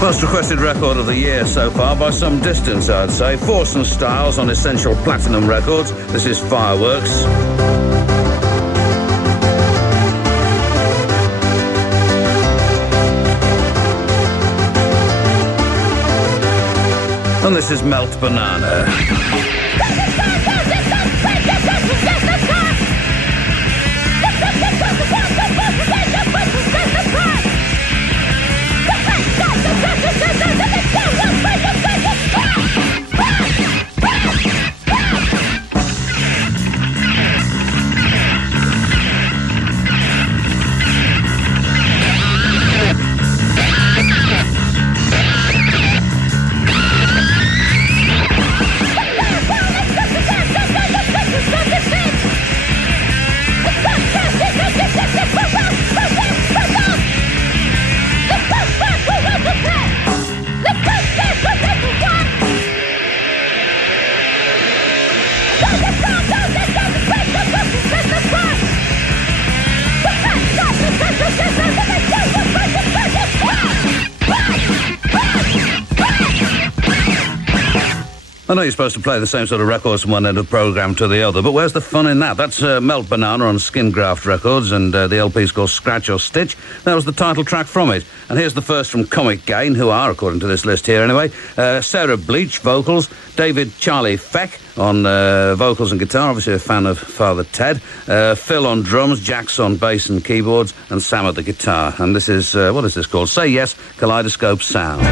Most requested record of the year so far, by some distance, I'd say. Force and Styles on Essential Platinum Records. This is Fireworks. And this is Melt Banana. I know you're supposed to play the same sort of records from one end of the programme to the other, but where's the fun in that? That's Melt Banana on Skin Graft Records, and the LP's called Scratch or Stitch. That was the title track from it. And here's the first from Comic Gain, who are, according to this list here anyway, Sarah Bleach, vocals, David Charlie Feck on vocals and guitar, obviously a fan of Father Ted, Phil on drums, Jax on bass and keyboards, and Sam at the guitar. And this is, what is this called? Say Yes, Kaleidoscope Sound.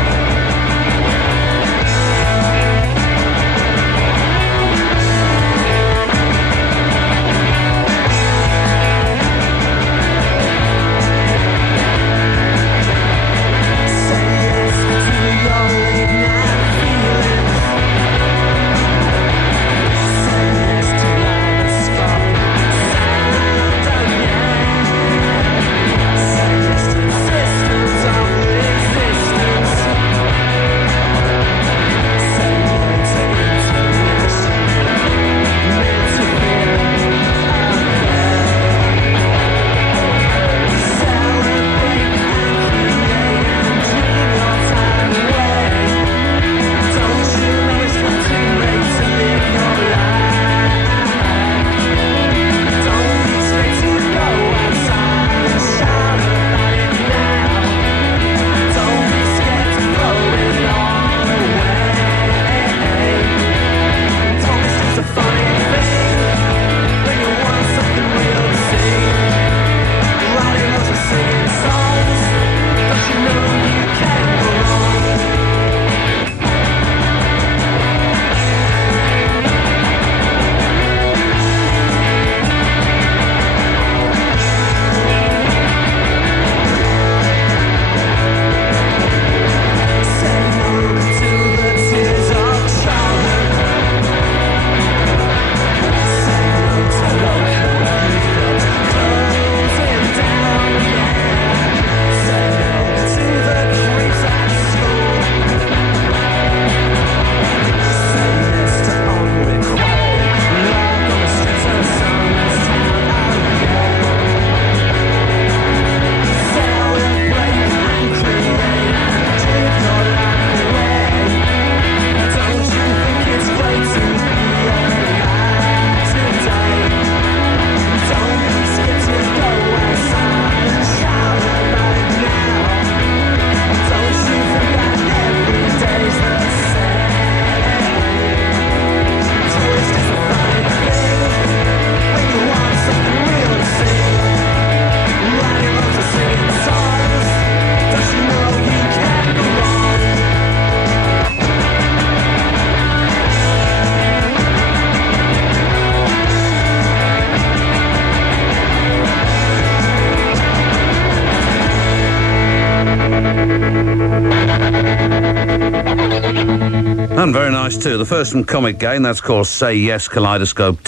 And very nice too. The first from Comic Gain, that's called Say Yes, Kaleidoscope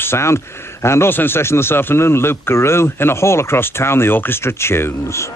Sound. And also in session this afternoon, Luke Garou, In a Hall Across Town, the orchestra tunes.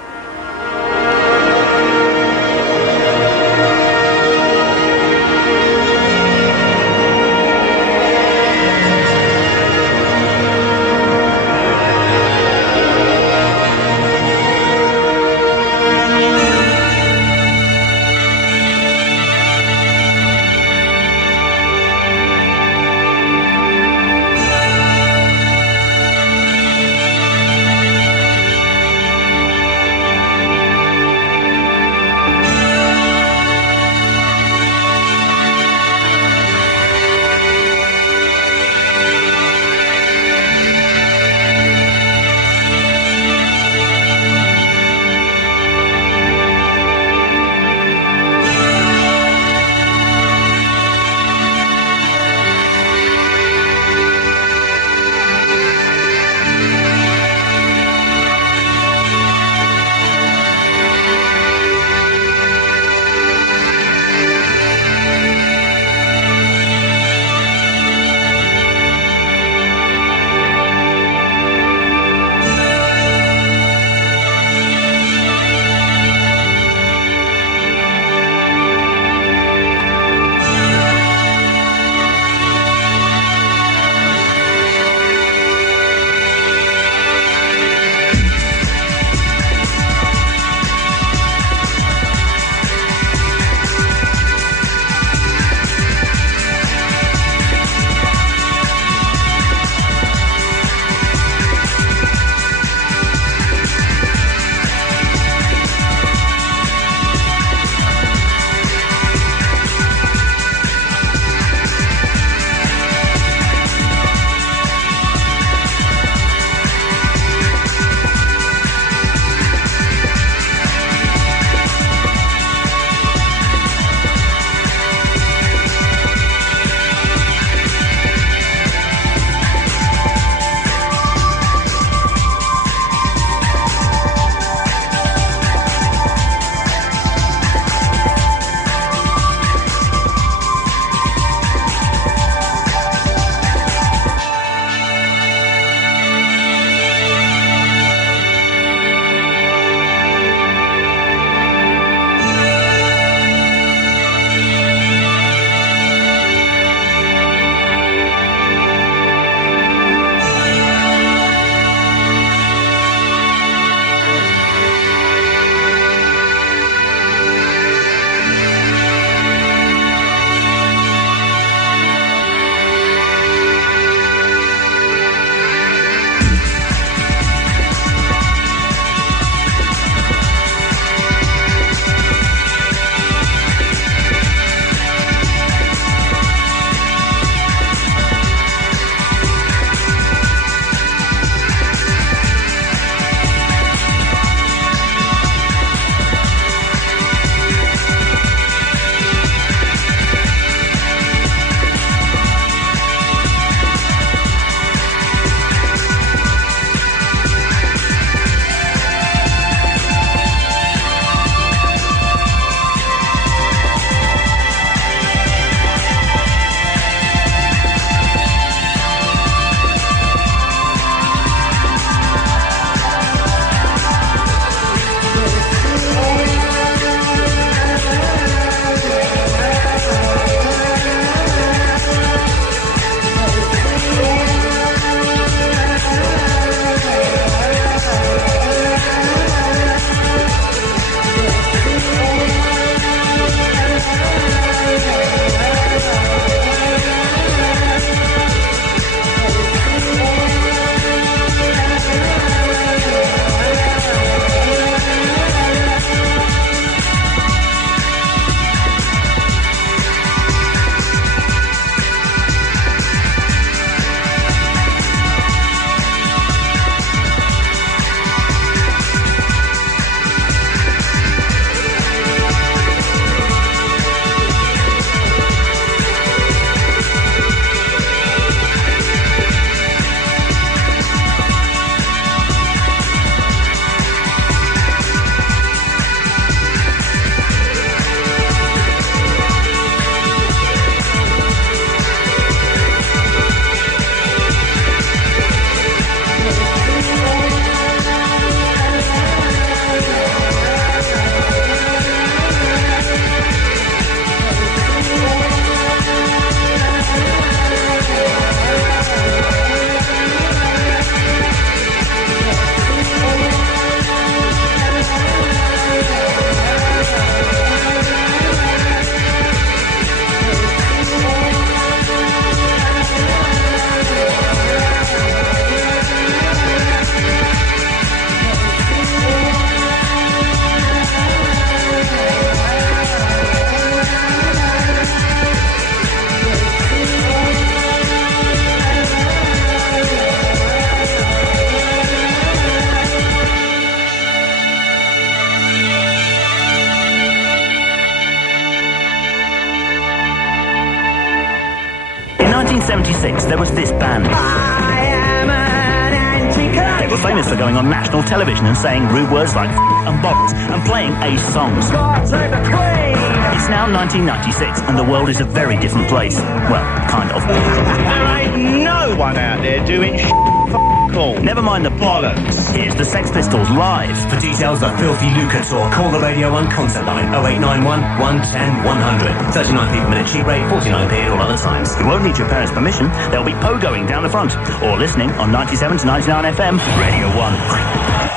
1976, there was this band. I am an anti-culture. They were famous for going on national television and saying rude words like and bollocks and playing Ace songs. God save the Queen. It's now 1996 and the world is a very different place. Well, kind of. There ain't no one out there doing cool. Never mind the bollocks. Here's the Sex Pistols live. For details of Filthy Lucre Tour, call the Radio 1 concert line 0891 110 100. 39p per minute cheap rate, 49p at all other times. You won't need your parents' permission. They'll be pogoing down the front or listening on 97 to 99 FM, Radio 1.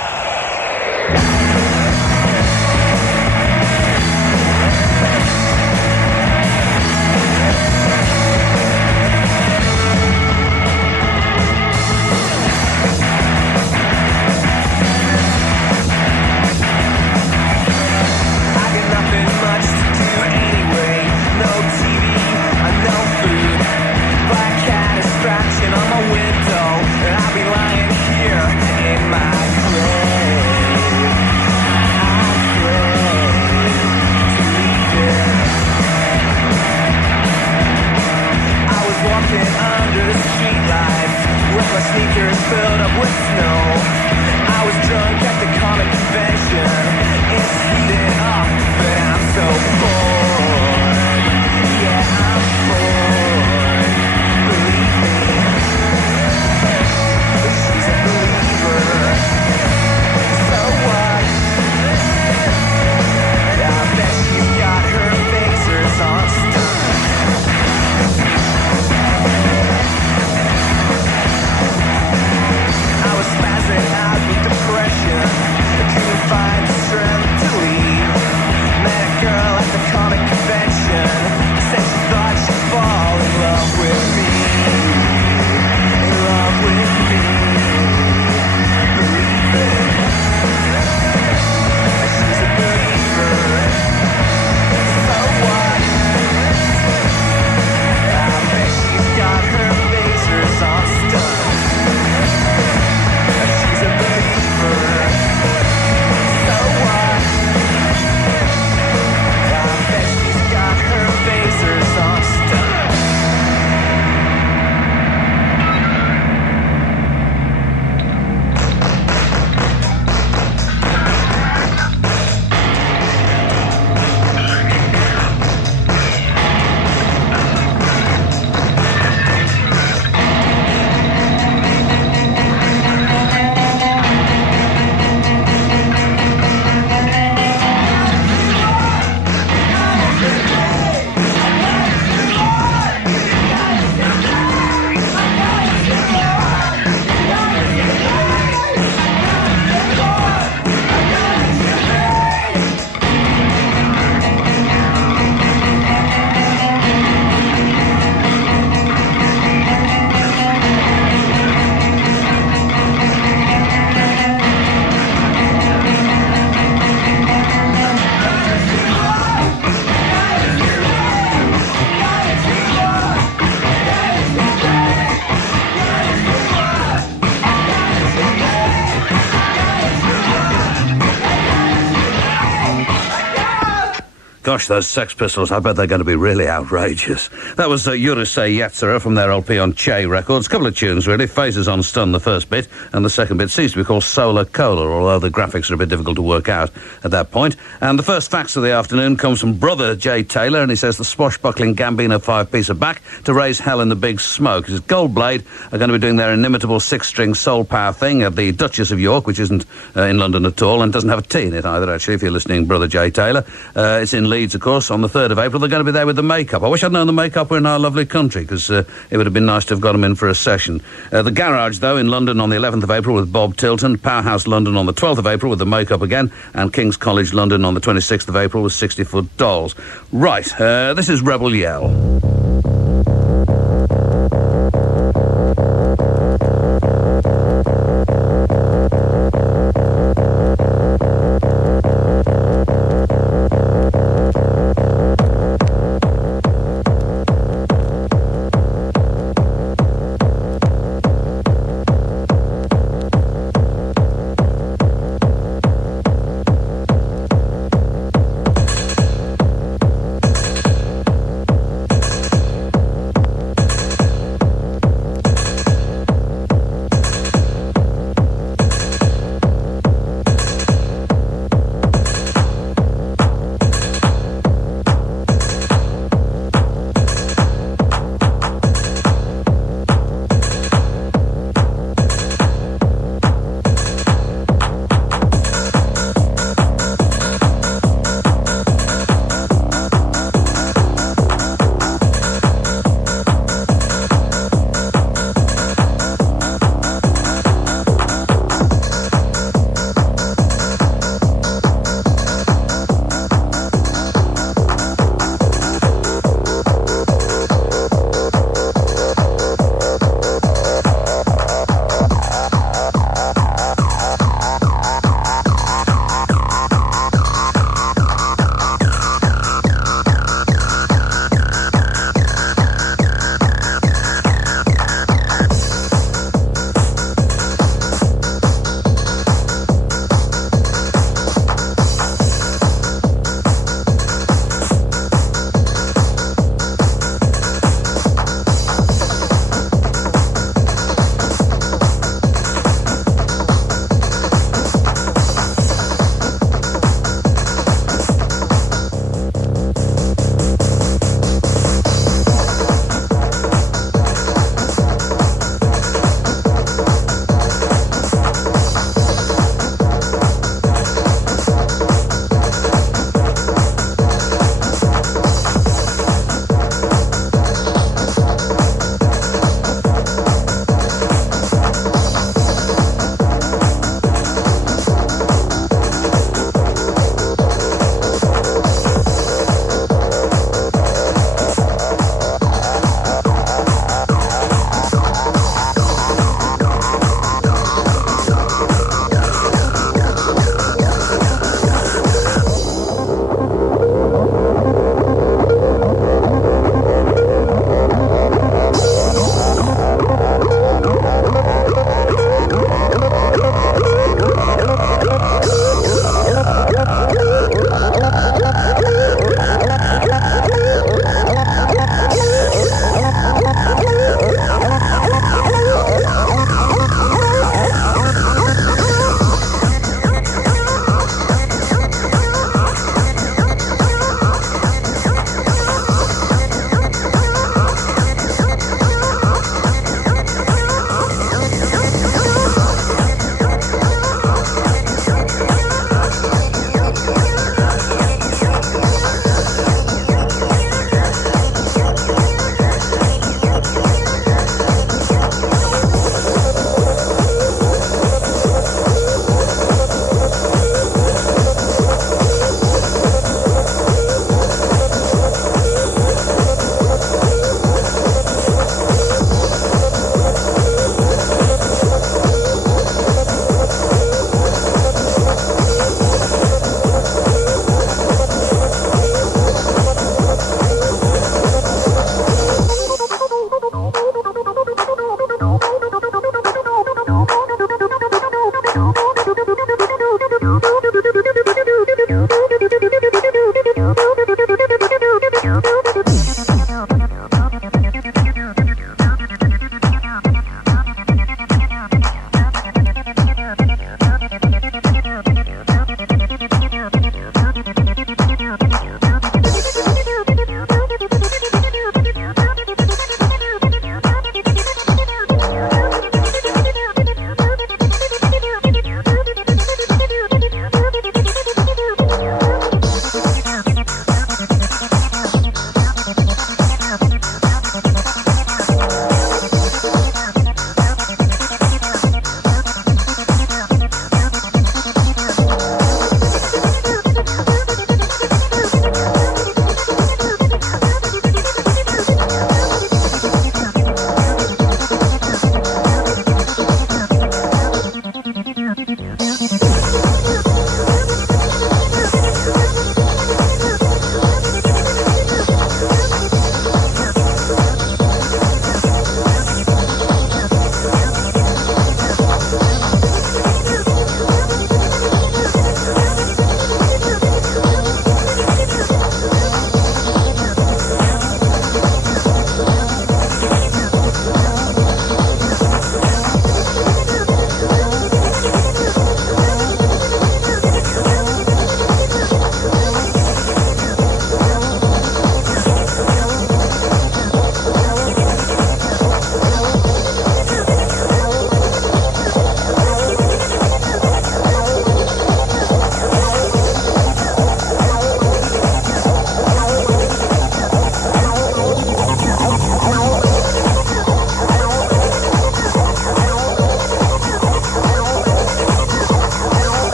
Gosh, those Sex Pistols, I bet they're going to be really outrageous. That was Yurusei Yatsura from their LP on Che Records. Couple of tunes, really. Phases on Stun, the first bit, and the second bit seems to be called Solar Cola, although the graphics are a bit difficult to work out at that point. And the first fax of the afternoon comes from Brother Jay Taylor, and he says the swashbuckling Gambino five-piece are back to raise hell in the big smoke. He says Goldblade are going to be doing their inimitable six-string soul power thing at the Duchess of York, which isn't in London at all, and doesn't have a T in it either, actually, if you're listening, Brother Jay Taylor. It's in Leeds, of course, on the 3rd of April. They're going to be there with the Makeup. I wish I'd known the Makeup were in our lovely country, because it would have been nice to have got them in for a session. The Garage, though, in London on the 11th of April with Bob Tilton, Powerhouse London on the 12th of April with the Makeup again, and King's College London on the 26th of April with 60-Foot Dolls. Right, this is Rebel Yell.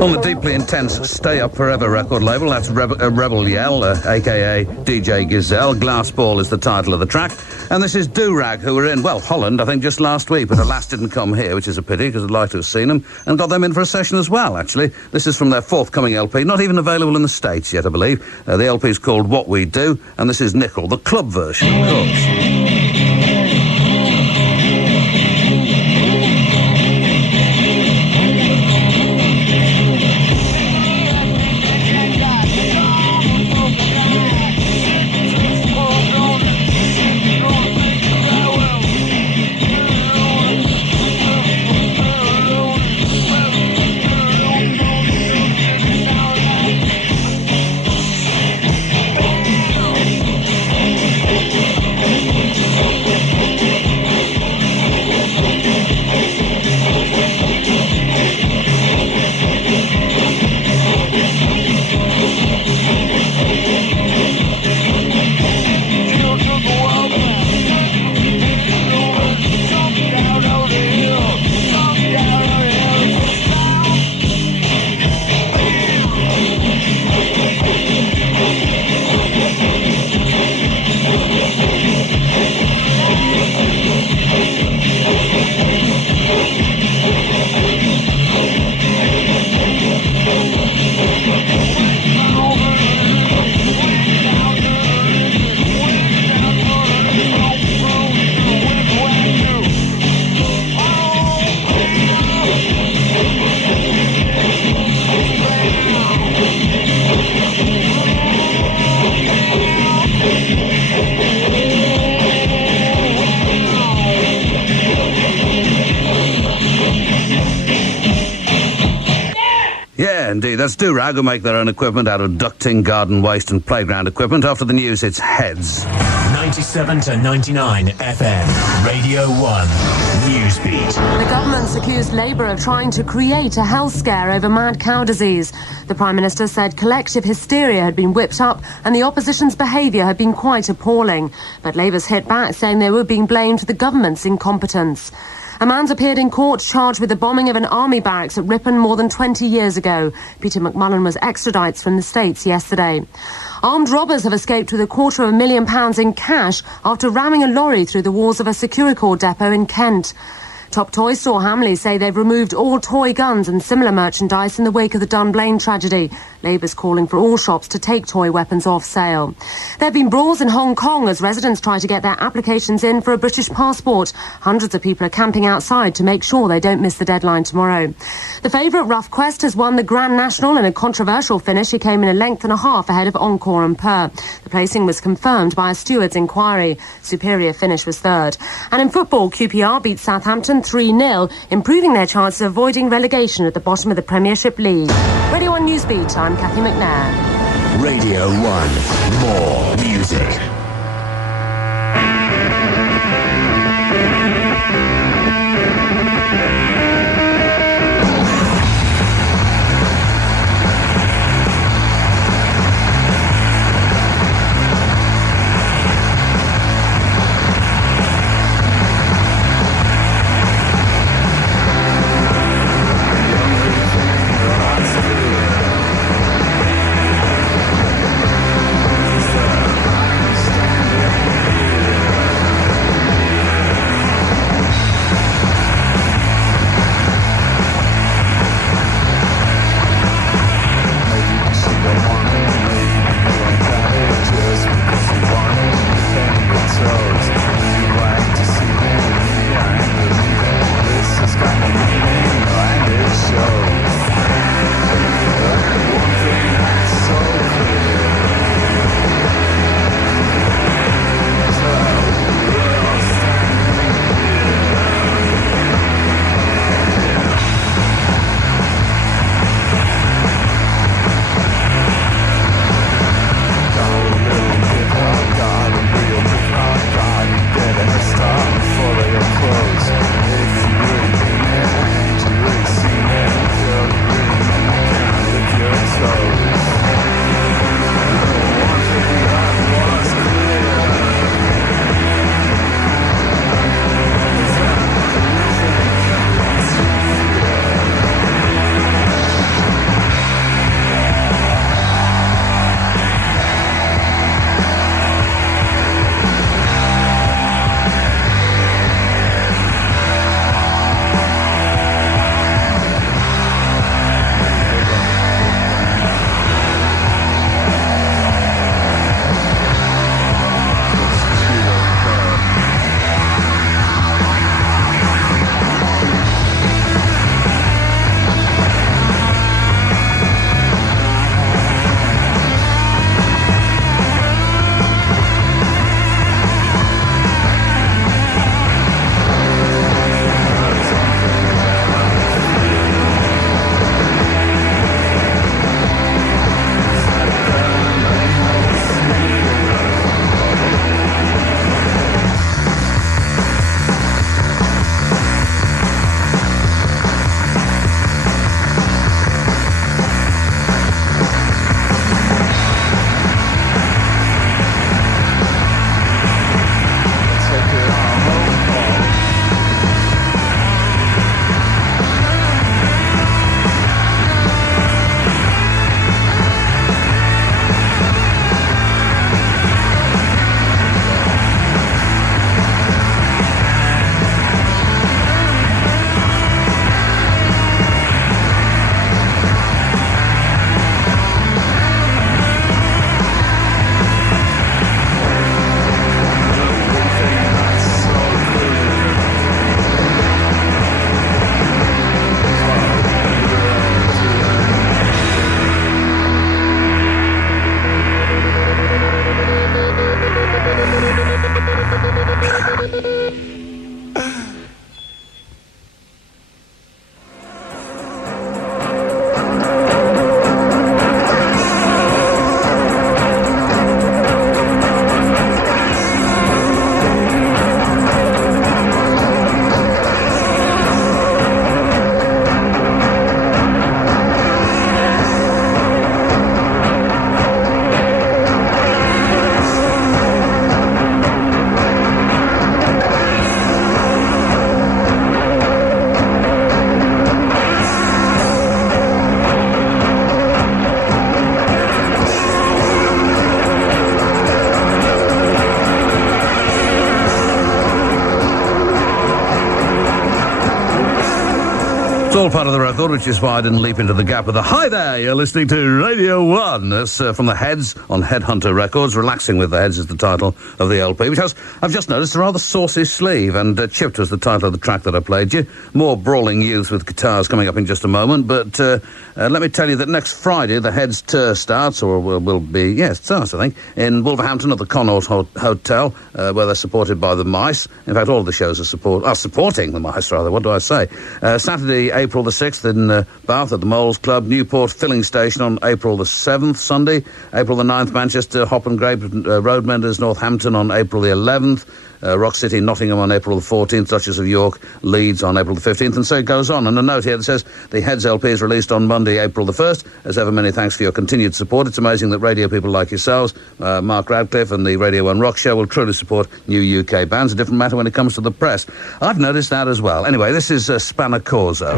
On the deeply intense Stay Up Forever record label, that's Rebel Yell, a.k.a. DJ Gazelle. Glass Ball is the title of the track. And this is Do-Rag, who were in, well, Holland, I think, just last week, but alas didn't come here, which is a pity, because I'd like to have seen them, and got them in for a session as well, actually. This is from their forthcoming LP, not even available in the States yet, I believe. The LP is called What We Do, and this is Nickel, the club version, of course. Indeed, that's Do-Rag, who make their own equipment out of ducting, garden waste and playground equipment. After the news, it's Heads. 97 to 99 FM, Radio 1, Newsbeat. The government's accused Labour of trying to create a health scare over mad cow disease. The Prime Minister said collective hysteria had been whipped up and the opposition's behaviour had been quite appalling. But Labour's hit back, saying they were being blamed for the government's incompetence. A man's appeared in court charged with the bombing of an army barracks at Ripon more than 20 years ago. Peter McMullen was extradited from the States yesterday. Armed robbers have escaped with £250,000 in cash after ramming a lorry through the walls of a Securicor depot in Kent. Top toy store Hamleys say they've removed all toy guns and similar merchandise in the wake of the Dunblane tragedy. Labour's calling for all shops to take toy weapons off sale. There have been brawls in Hong Kong as residents try to get their applications in for a British passport. Hundreds of people are camping outside to make sure they don't miss the deadline tomorrow. The favourite Rough Quest has won the Grand National in a controversial finish. He came in a length and a half ahead of Encore and Purr. The placing was confirmed by a steward's inquiry. Superior Finish was third. And in football, QPR beat Southampton 3-0, improving their chances of avoiding relegation at the bottom of the Premiership League. Radio 1 Newsbeat, I'm Kathy McNair. Radio 1, more music. all part of the record, which is why I didn't leap into the gap of the hi there, you're listening to Radio 1. That's from the Heads on Headhunter Records. Relaxing with the Heads is the title of the LP, which has, I've just noticed, a rather saucy sleeve, and Chipped was the title of the track that I played you. More brawling youth with guitars coming up in just a moment, but let me tell you that next Friday the Heads tour starts, or will be, yes, it starts, I think, in Wolverhampton at the Connaught Hotel, where they're supported by the Mice. In fact, all of the shows are supporting the Mice, rather. What do I say? Saturday, April the 6th in Bath at the Moles Club, Newport Filling Station on April the 7th, Sunday, April the 9th, Manchester, Hop and Grape, Roadmenders, Northampton on April the 11th, Rock City, Nottingham on April the 14th, Duchess of York, Leeds on April the 15th, and so it goes on. And a note here that says the Heads LP is released on Monday, April the 1st. As ever, many thanks for your continued support. It's amazing that radio people like yourselves, Mark Radcliffe and the Radio 1 Rock Show, will truly support new UK bands. A different matter when it comes to the press. I've noticed that as well. Anyway, this is Spanner Corso.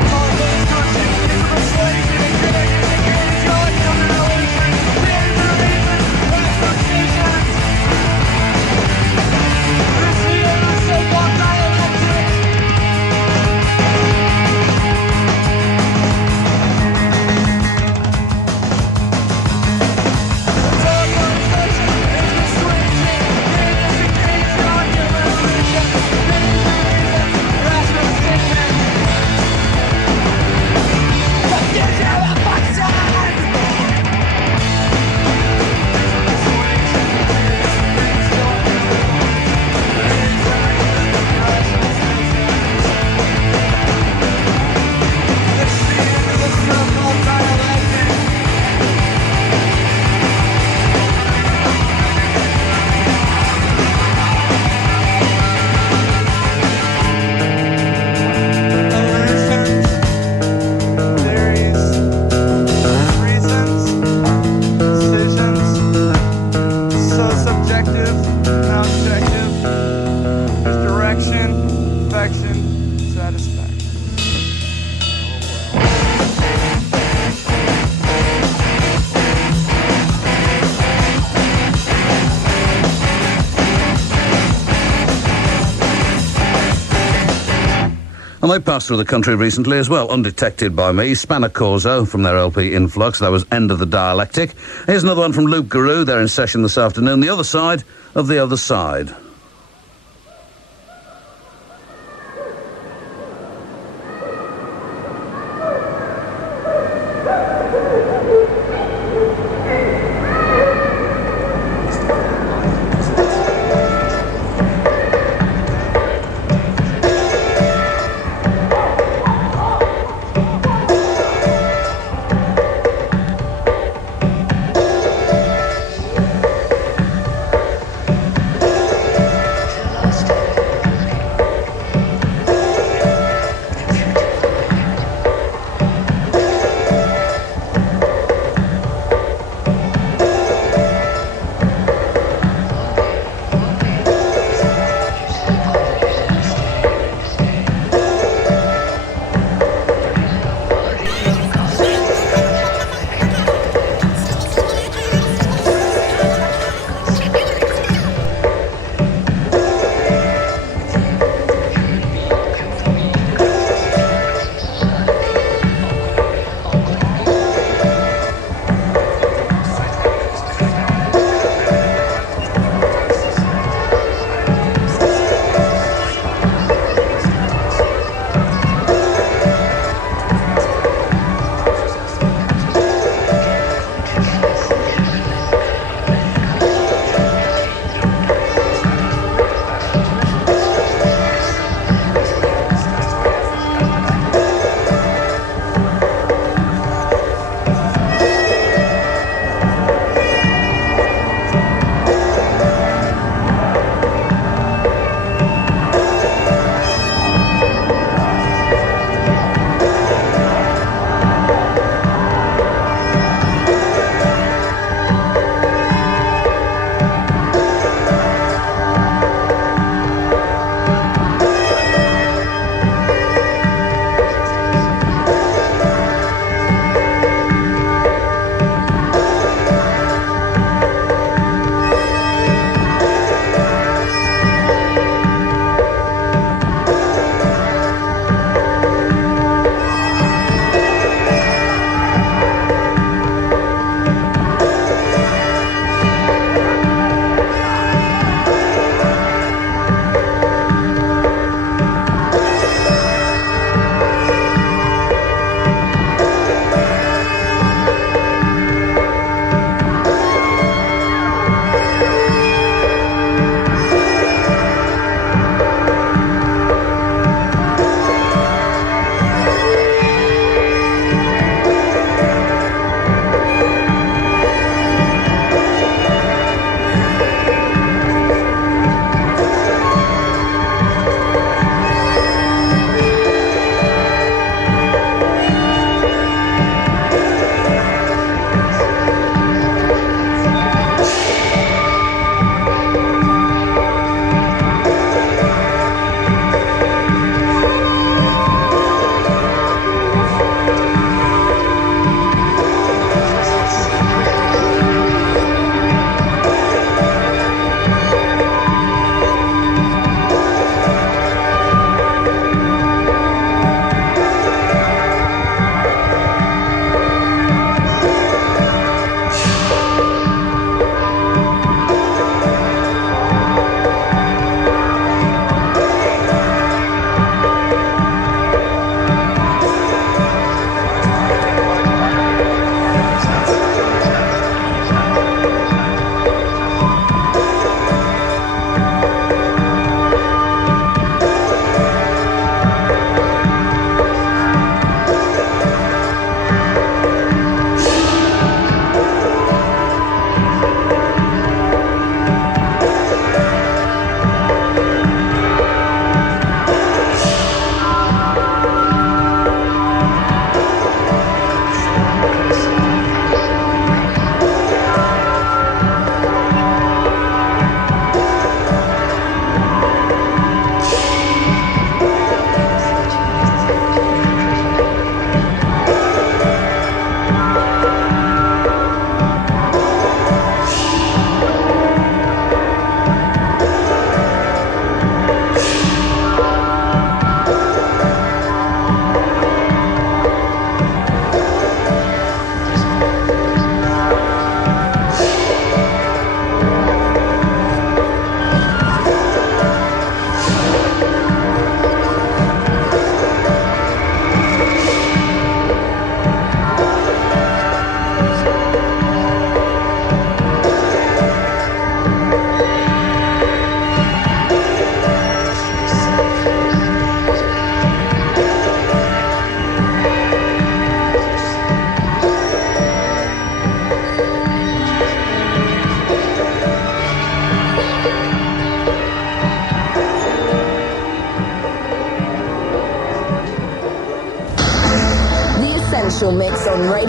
And they passed through the country recently as well, undetected by me. Spanner Corso from their LP Influx. That was End of the Dialectic. Here's another one from Loop Guru. They're in session this afternoon. The Other Side of the Other Side.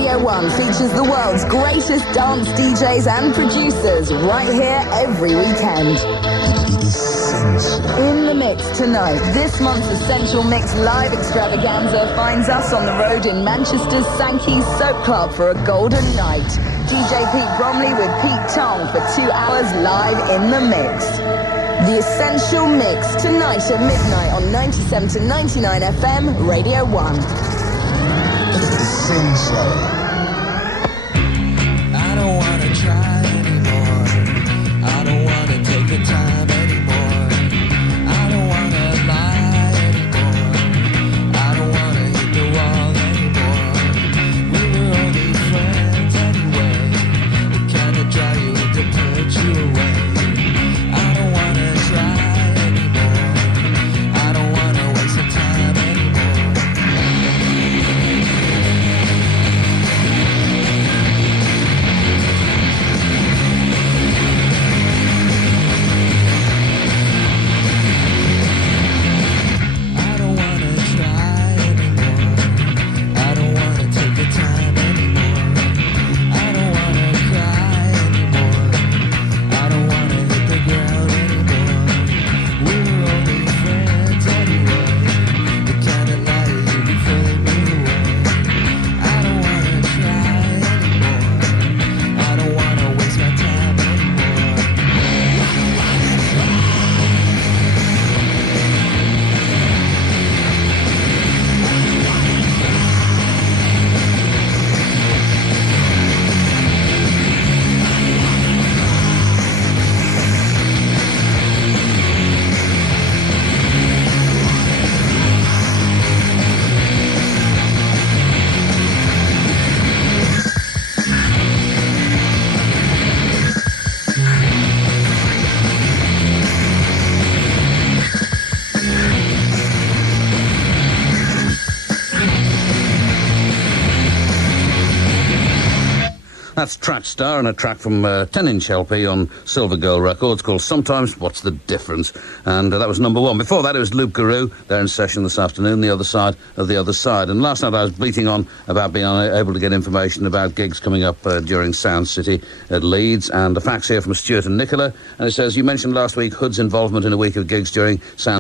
Radio 1 features the world's greatest dance DJs and producers right here every weekend. In the mix tonight, this month's Essential Mix live extravaganza finds us on the road in Manchester's Sankey Soap Club for a golden night. DJ Pete Bromley with Pete Tong for 2 hours live in the mix. The Essential Mix tonight at midnight on 97 to 99 FM, Radio 1. Essential. I don't want to try anymore. I don't want to take the time anymore. I don't want to lie anymore. I don't want to hit the wall anymore. We were only friends anyway. The kind of draw you in to put you away. I don't want to try anymore. I don't want to waste the time anymore. That's Track Star and a track from 10-inch LP on Silver Girl Records called Sometimes What's the Difference? And that was number one. Before that, it was Luke Garou. They're in session this afternoon, The Other Side of the Other Side. And last night I was bleating on about being unable to get information about gigs coming up during Sound City at Leeds. And a fax here from Stuart and Nicola. And it says, you mentioned last week Hood's involvement in a week of gigs during Sound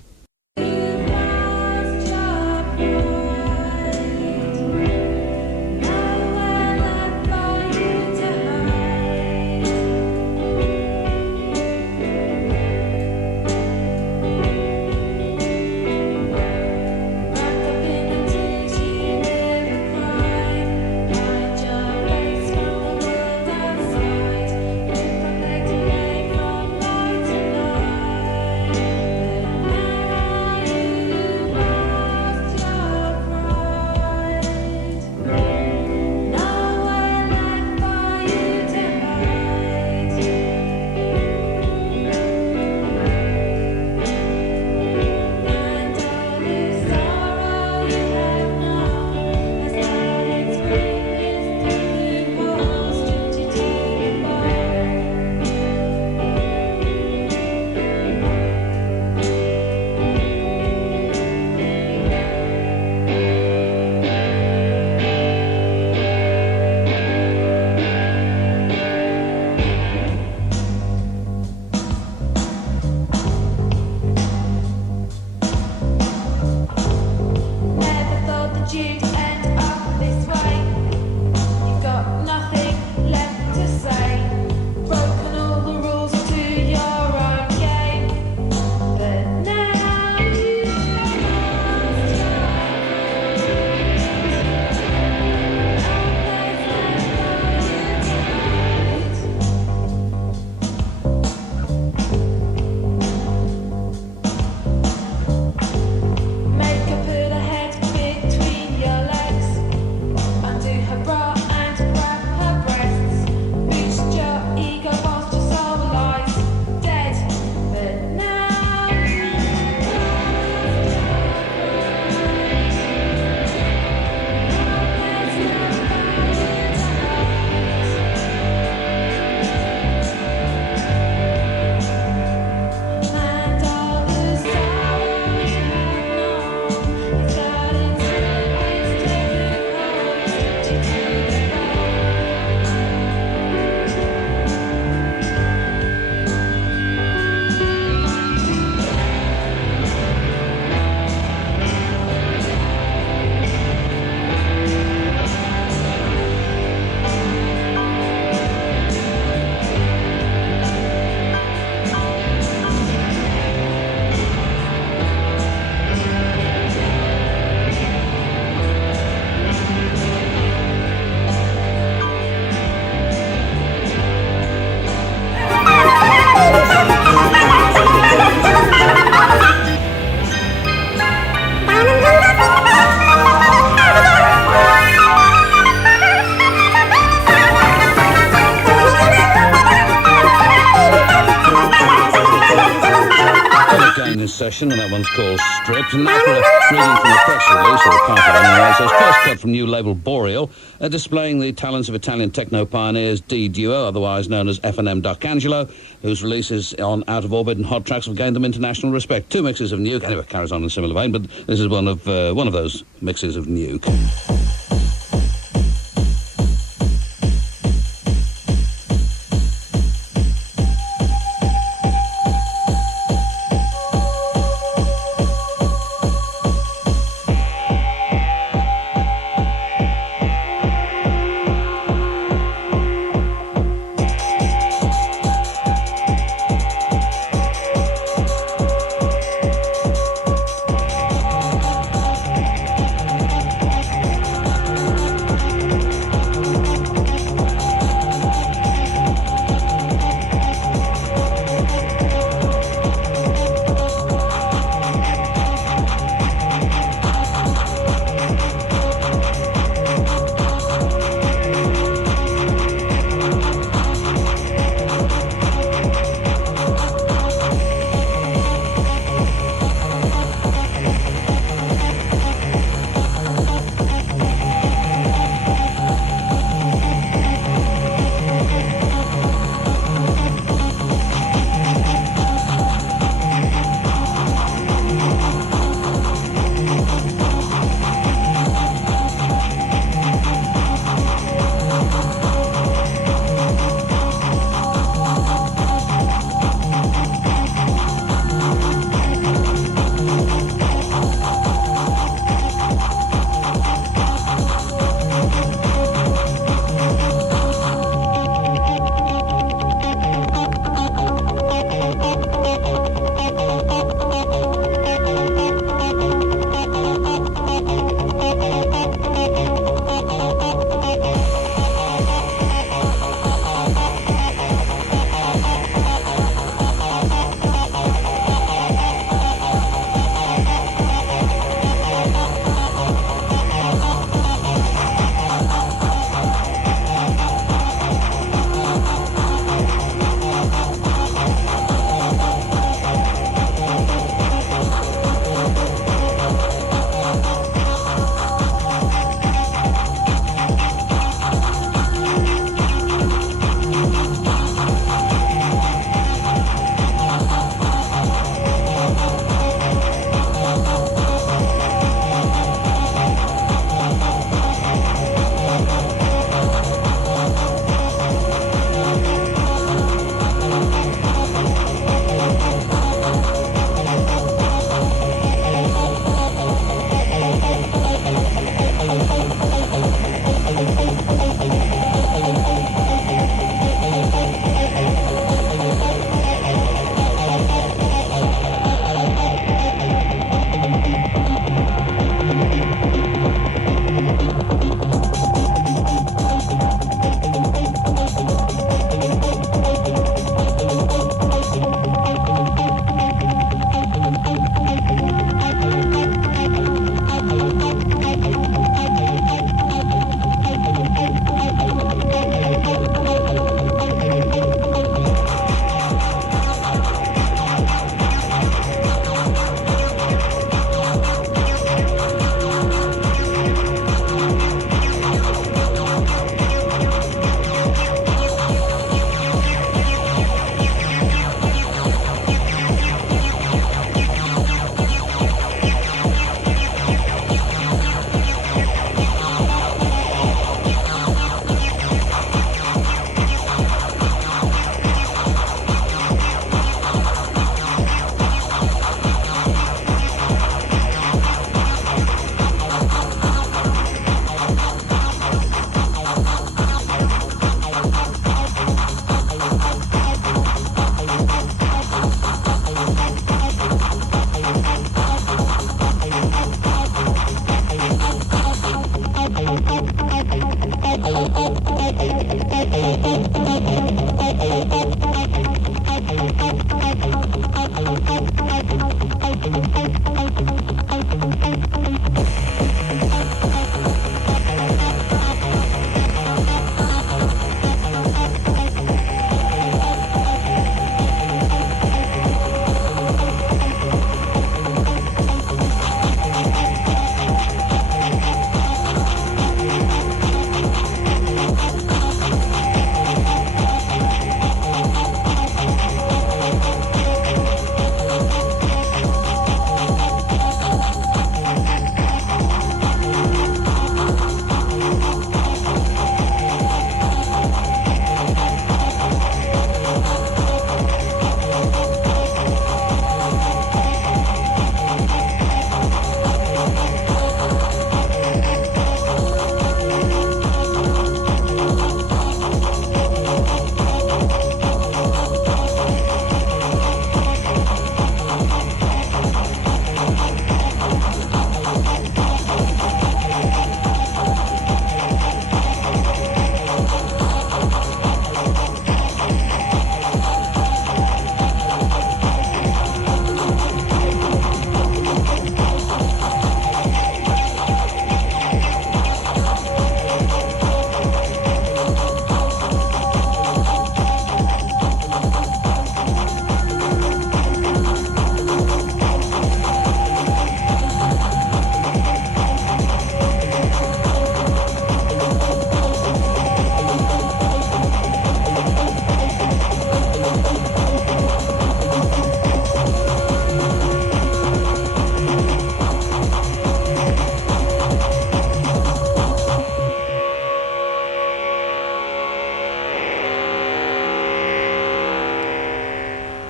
session, and that one's called Stripped. And now for a reading from a press release, or a part of it anyway. It says, first cut from new label Boreal, displaying the talents of Italian techno pioneers D-Duo, otherwise known as F&M D'Arcangelo, whose releases on Out of Orbit and Hot Tracks have gained them international respect. Two mixes of Nuke, anyway, carries on in a similar vein, but this is one of those mixes of Nuke.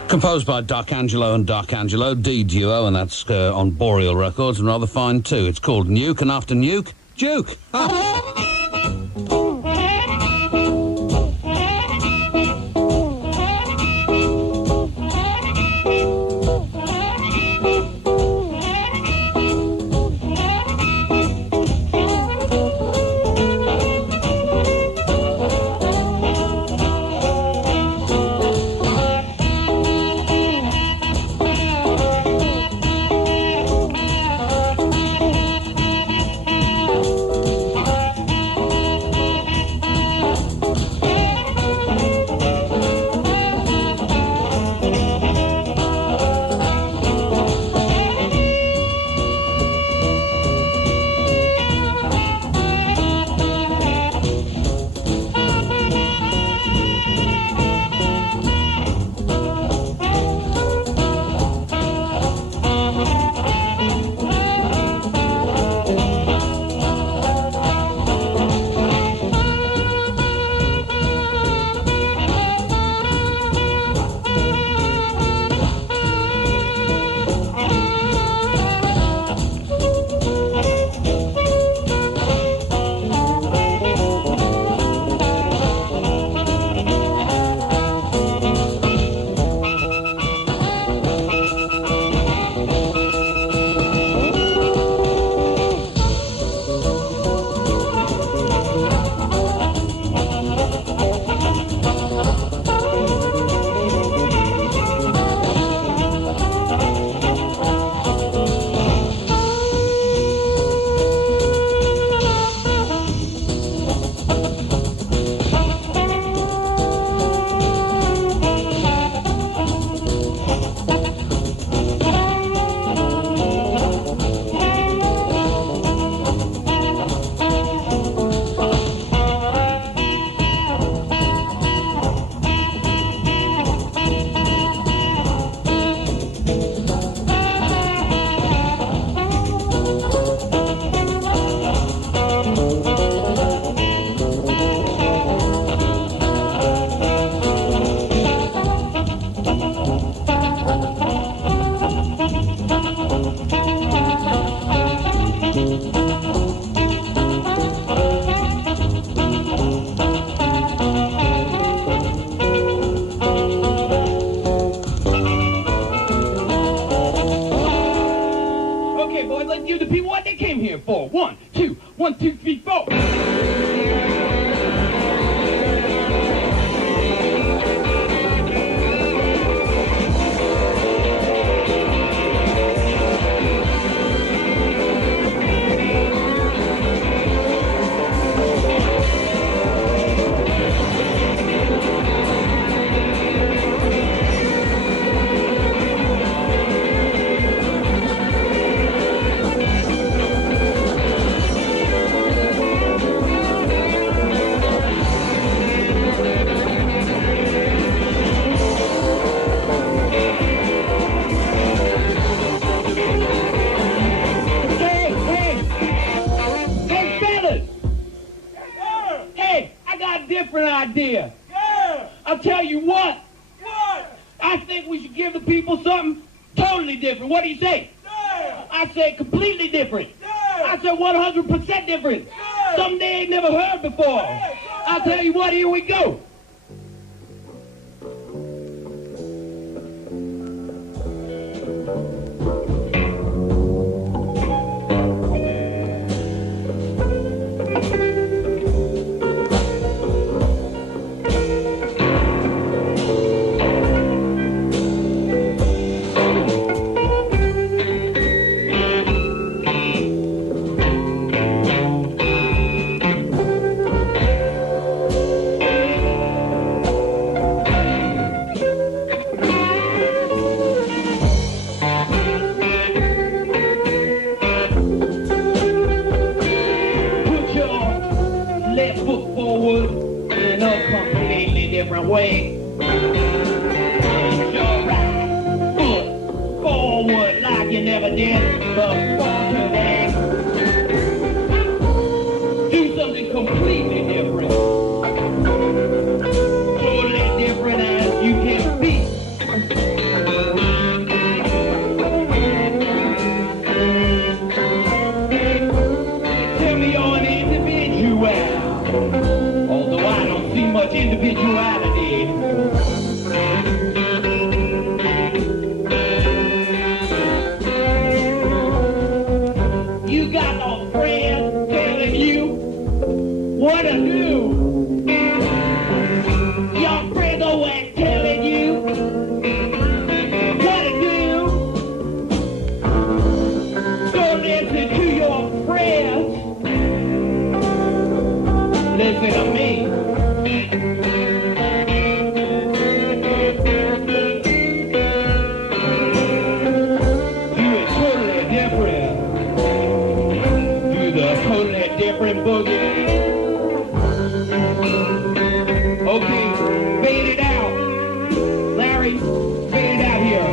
Composed by D'Arcangelo and D'Arcangelo, D-Duo, and that's on Boreal Records, and rather fine too. It's called Nuke, and after Nuke, Duke. For 1, 2, 1, 2, 3, 4. Idea. Yeah. I'll tell you what. What? I think we should give the people something totally different. What do you say? Yeah. I say completely different. Yeah. I say 100% different. Yeah. Something they ain't never heard before. Yeah. I'll tell you what, here we go. Different way. Your right foot forward like you never did before today. Do something completely different. Totally different as you can be. much individuality. You got no friends telling you what to do. Your friends always telling you what to do. So listen to your friends. Listen to me. Different boogie. Okay, fade it out. Larry, fade it out here.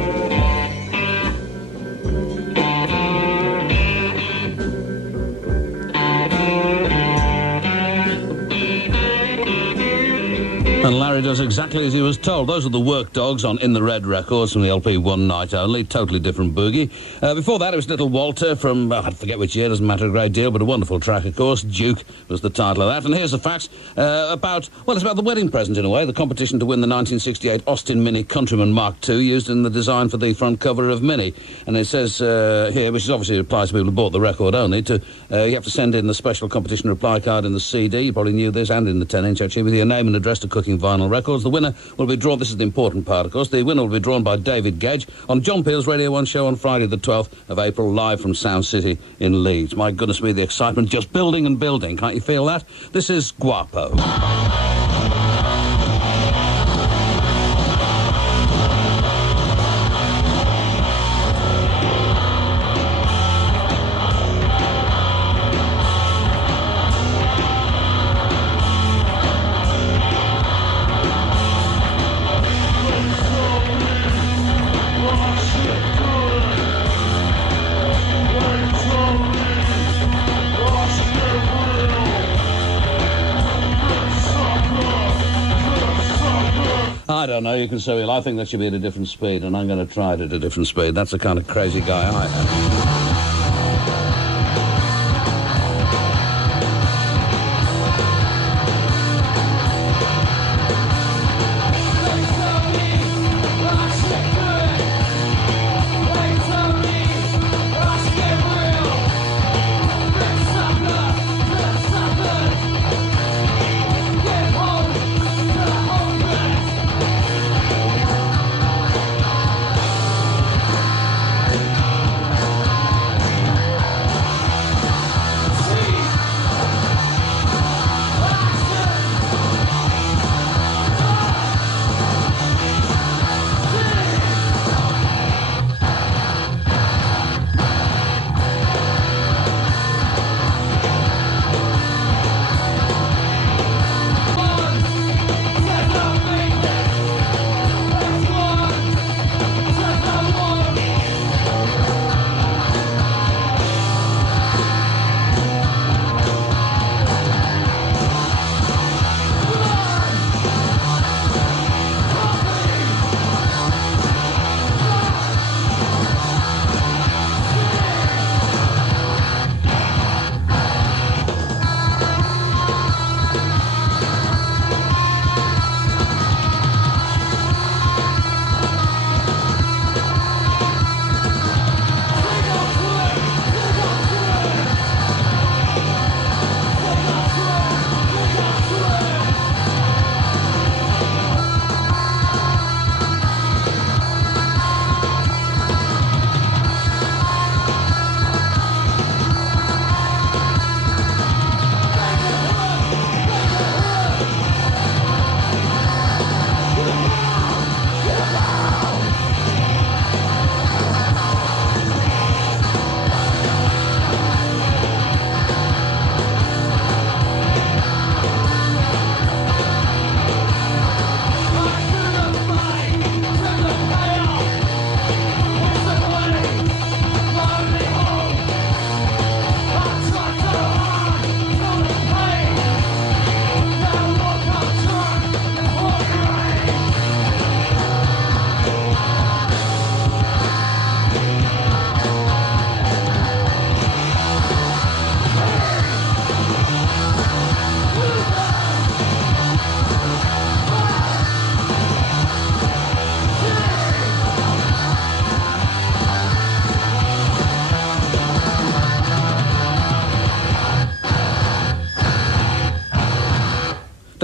And Larry does exactly as he was told. Those are the Work Dogs on In the Red Records from the LP One Night Only. Totally different boogie. Before that, it was Little Walter from, I forget which year, doesn't matter a great deal, but a wonderful track, of course. Duke was the title of that. And here's the facts about the wedding present, in a way, the competition to win the 1968 Austin Mini Countryman Mark II, used in the design for the front cover of Mini. And it says here, which is obviously applies to people who bought the record only, you have to send in the special competition reply card in the CD, you probably knew this, and in the 10-inch, actually, with your name and address to Cooking Vinyl Records. The winner will be drawn, this is the important part, of course, the winner will be drawn by David Gage on John Peel's Radio 1 show on Friday the 12th of April, live from Sound City in Leeds. My goodness me, the excitement just building and building. Can't you feel that? This is Guapo. I don't know, you can say, well, I think that should be at a different speed, and I'm going to try it at a different speed. That's the kind of crazy guy I am.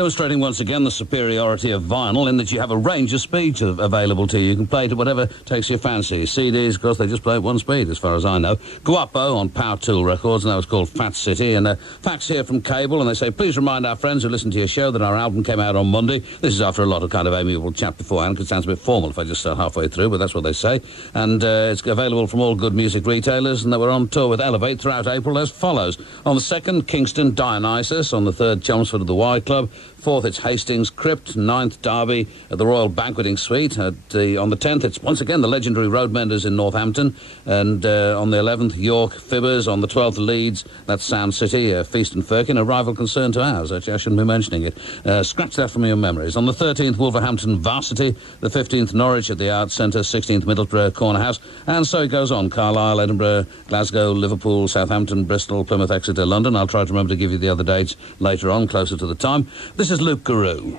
illustrating once again the superiority of vinyl in that you have a range of speeds available to you. You can play it at whatever takes your fancy. CDs, of course, they just play at one speed, as far as I know. Guapo on Power Tool Records, and that was called Fat City. And fax here from Cable, and they say, please remind our friends who listen to your show that our album came out on Monday. This is after a lot of kind of amiable chat beforehand, because it sounds a bit formal if I just start halfway through, but that's what they say. And it's available from all good music retailers, and that we're on tour with Elevate throughout April as follows. On the 2nd, Kingston Dionysus. On the 3rd, Chelmsford at the Y Club. 4th, it's Hastings Crypt. 9th, Derby at the Royal Banqueting Suite. On the 10th, it's once again the legendary Roadmenders in Northampton. And on the 11th, York Fibbers. On the 12th, Leeds, that's Sound City, Feast and Firkin, a rival concern to ours. Actually, I shouldn't be mentioning it. Scratch that from your memories. On the 13th, Wolverhampton Varsity. The 15th, Norwich at the Arts Centre. 16th, Middlesbrough Corner House. And so it goes on. Carlisle, Edinburgh, Glasgow, Liverpool, Southampton, Bristol, Plymouth, Exeter, London. I'll try to remember to give you the other dates later on, closer to the time. This is Luke Garou.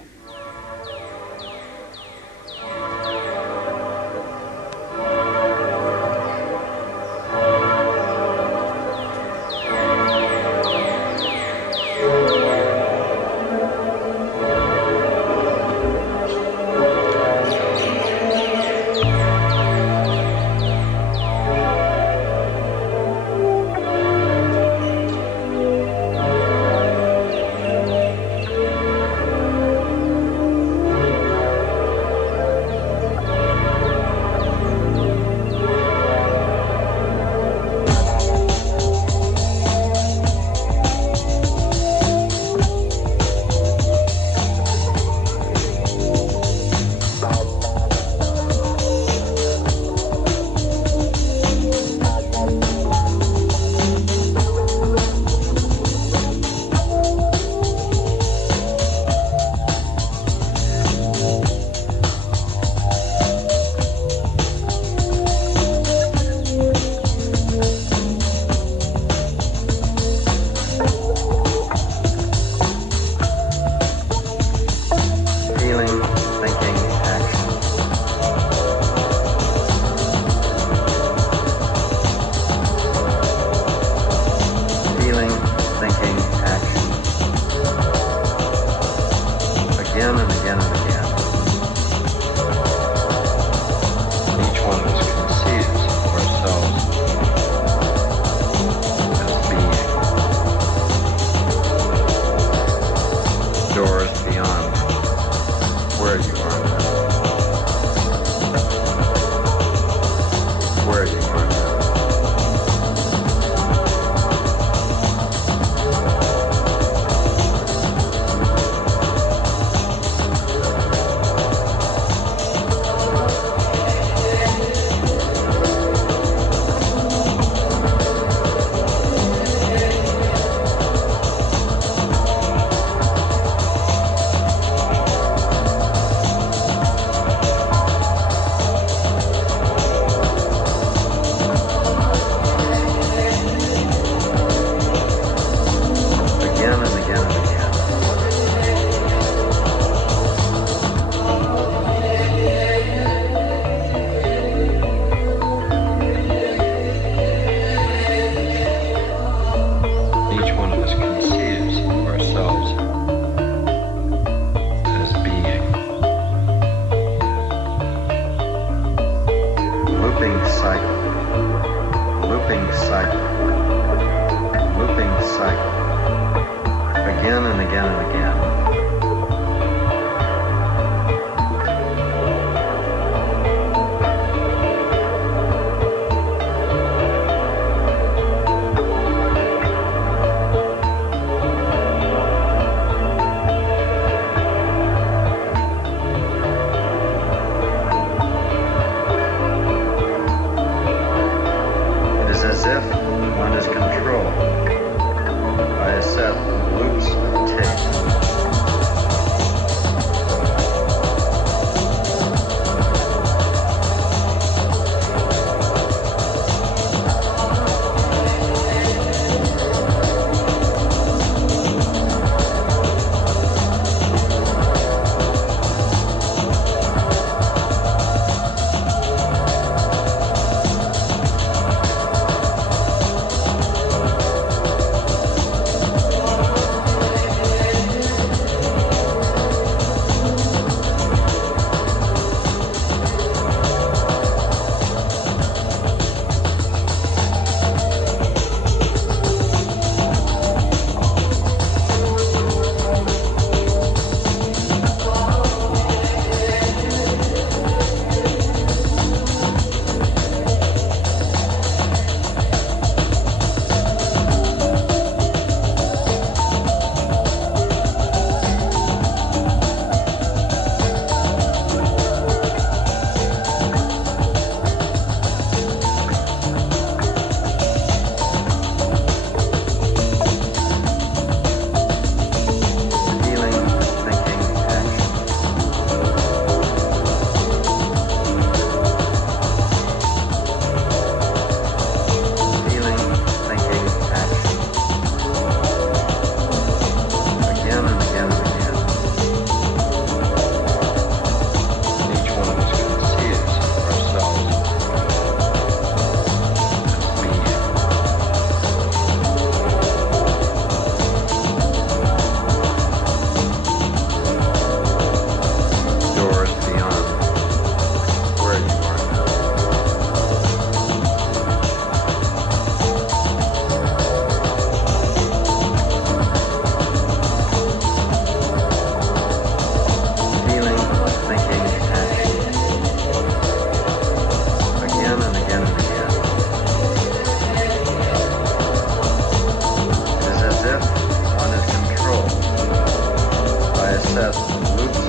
test Luke's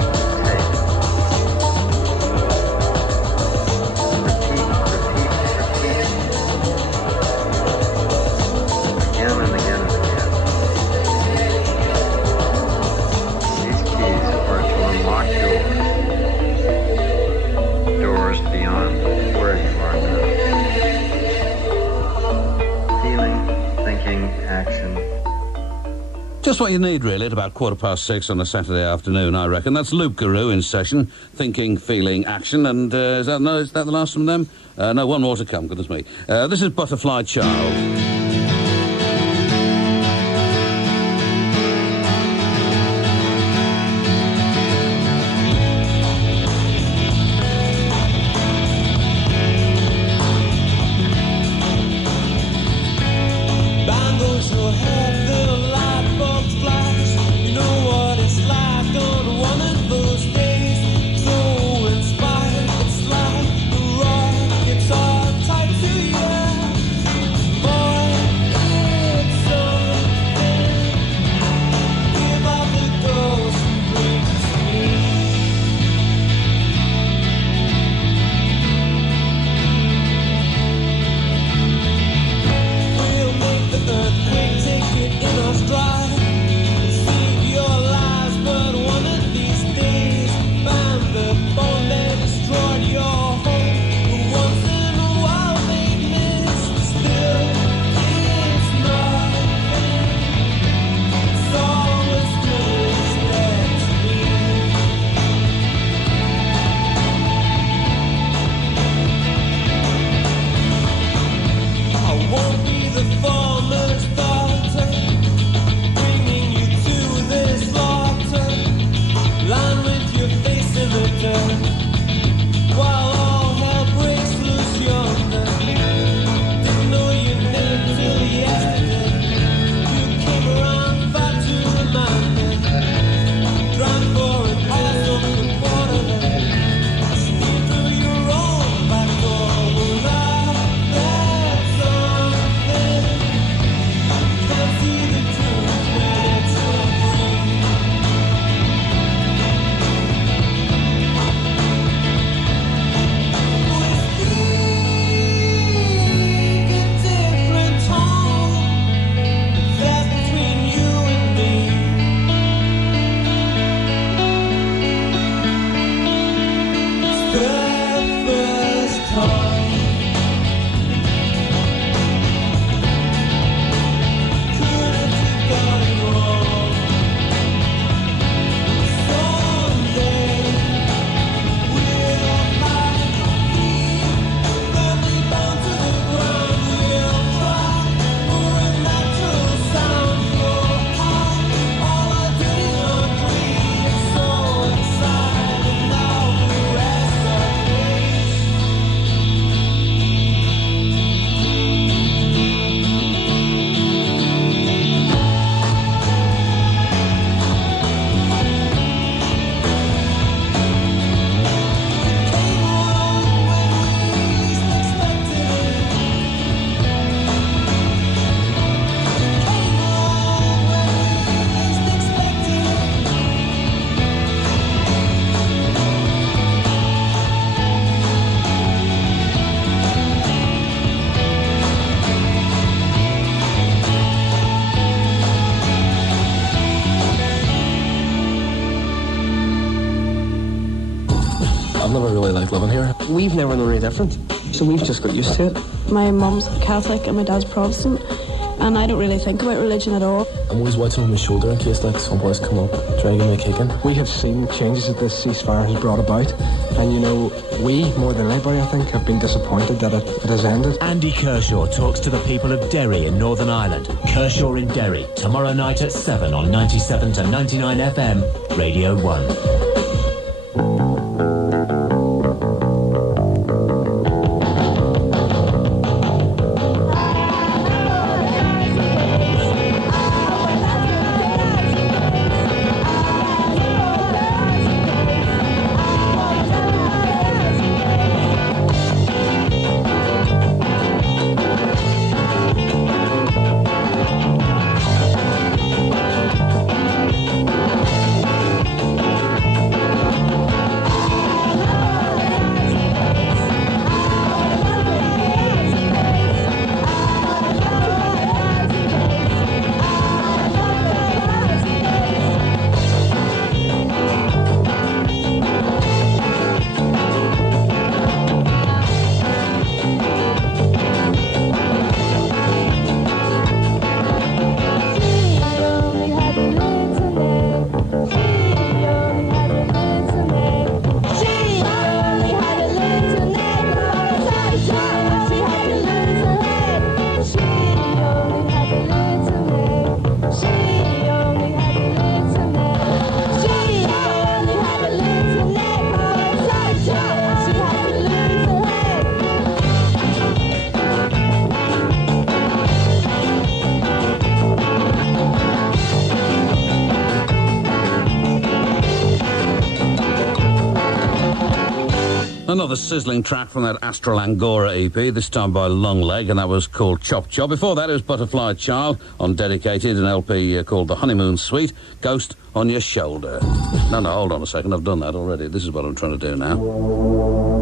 tape. Repeat. Again and again and again. These keys are to unlock doors beyond where you are now. Feeling, thinking, action. Just what you need, really, at about 6:15 on a Saturday afternoon, I reckon. That's Luke Garou in session, thinking, feeling, action, and is that the last from them? No, one more to come, goodness me. This is Butterfly Child. Bangles your head, the light bulbs flash. You know what it's like on one of those days. So inspired, it's like the rockets are tied to you. Boy, it's something. Give out the ghost and bring it to me. We'll make the earthquake take it in our stride. Save your lives, but one of these days, find the bone that destroyed your home. But once in a while they miss. Still, it's nothing. It's all as good as that to me. I won't be the farmer's daughter, bringing you to this slaughter. Lying with your face in the dirt, while all hell breaks loose yonder. Didn't know your name till yesterday. You came around far to remind me. Drive for an ice over the border. I sneak through your own back door. Well, that's something. Can't see the truth when it's so free. We speak a different tone. That's between you and me. It's the first time. Couldn't have gone wrong. Someday we'll find feet firmly bound to the ground. We'll try for a natural sound. You're high, all our duties are free. It's so exciting now we rest our case. Came along when we least expected it. Came along when we least expected it. I've never really liked living here. We've never known any different, so we've just got used to it. My mum's Catholic and my dad's Protestant, and I don't really think about religion at all. I'm always watching on my shoulder in case like some boys come up dragging me kicking. We have seen changes that this ceasefire has brought about, and you know, we, more than anybody I think, have been disappointed that it has ended. Andy Kershaw talks to the people of Derry in Northern Ireland. Kershaw in Derry, tomorrow night at 7 on 97 to 99 FM, Radio 1. Another sizzling track from that Astral Angora EP, this time by Longleg, and that was called Chop Chop. Before that, it was Butterfly Child on Dedicated, an LP called The Honeymoon Suite, Ghost on Your Shoulder. No, hold on a second, I've done that already. This is what I'm trying to do now.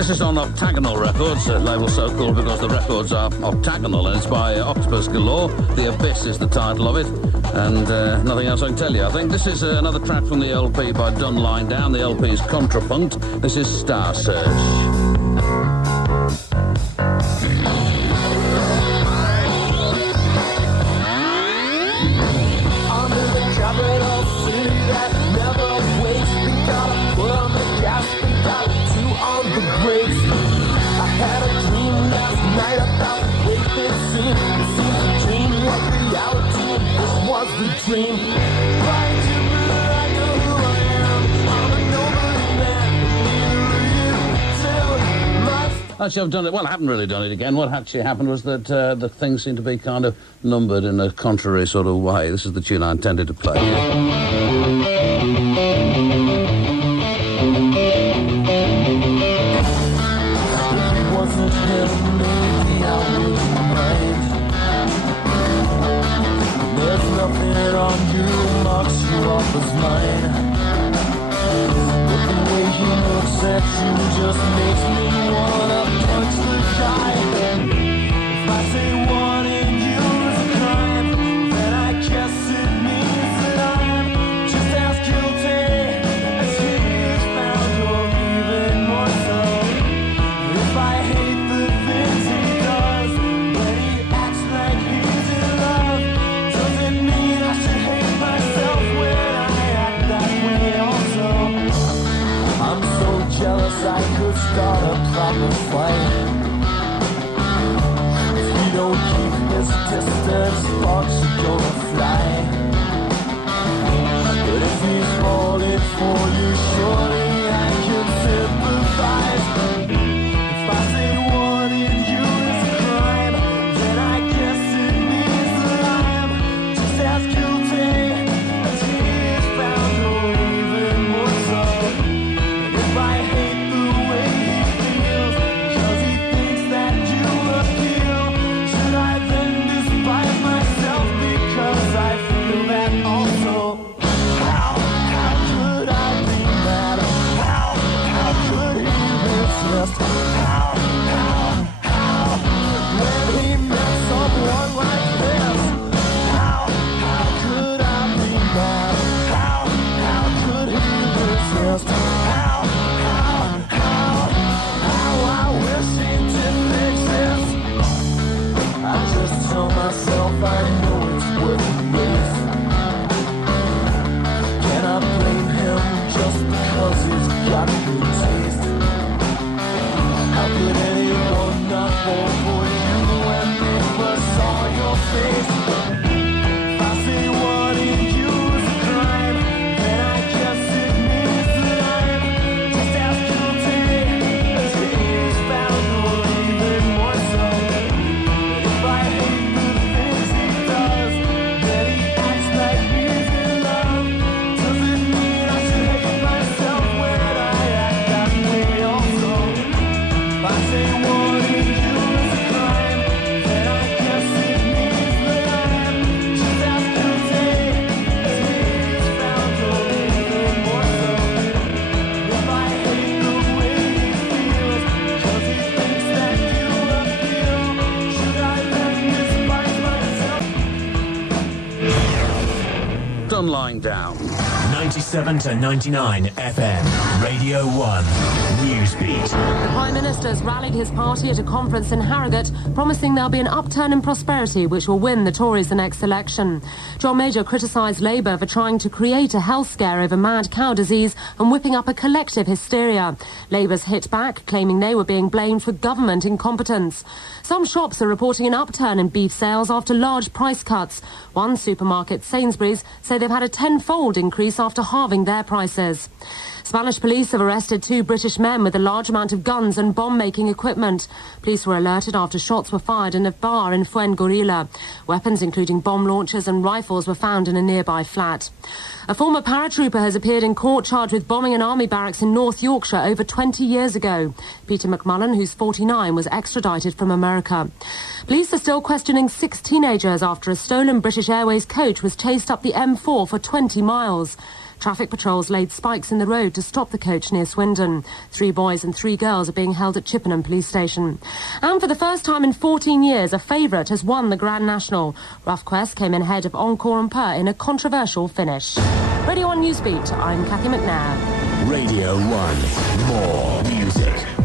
This is on Octagonal Records, a label so called because the records are octagonal, and it's by Octopus Galore. The Abyss is the title of it, and nothing else I can tell you. I think this is another track from the LP by Done Lying Down. The LP is Contrapunct. This is Star Search. Actually, I've done it. Well, I haven't really done it again. What actually happened was that the things seemed to be kind of numbered in a contrary sort of way. This is the tune I intended to play. Lying Down. 97 to 99 FM, Radio 1, Newsbeat. The Prime Minister's rallied his party at a conference in Harrogate, promising there'll be an upturn in prosperity which will win the Tories the next election. John Major criticised Labour for trying to create a health scare over mad cow disease and whipping up a collective hysteria. Labour's hit back, claiming they were being blamed for government incompetence. Some shops are reporting an upturn in beef sales after large price cuts. One supermarket, Sainsbury's, say they've had a tenfold increase after halving their prices. Spanish police have arrested 2 British men with a large amount of guns and bomb-making equipment. Police were alerted after shots were fired in a bar in Fuengirola. Weapons, including bomb launchers and rifles, were found in a nearby flat. A former paratrooper has appeared in court charged with bombing an army barracks in North Yorkshire over 20 years ago. Peter McMullen, who's 49, was extradited from America. Police are still questioning 6 teenagers after a stolen British Airways coach was chased up the M4 for 20 miles. Traffic patrols laid spikes in the road to stop the coach near Swindon. 3 boys and 3 girls are being held at Chippenham Police Station. And for the first time in 14 years, a favourite has won the Grand National. Rough Quest came in ahead of Encore and Pur in a controversial finish. Radio 1 Newsbeat, I'm Cathy McNair. Radio 1, more music.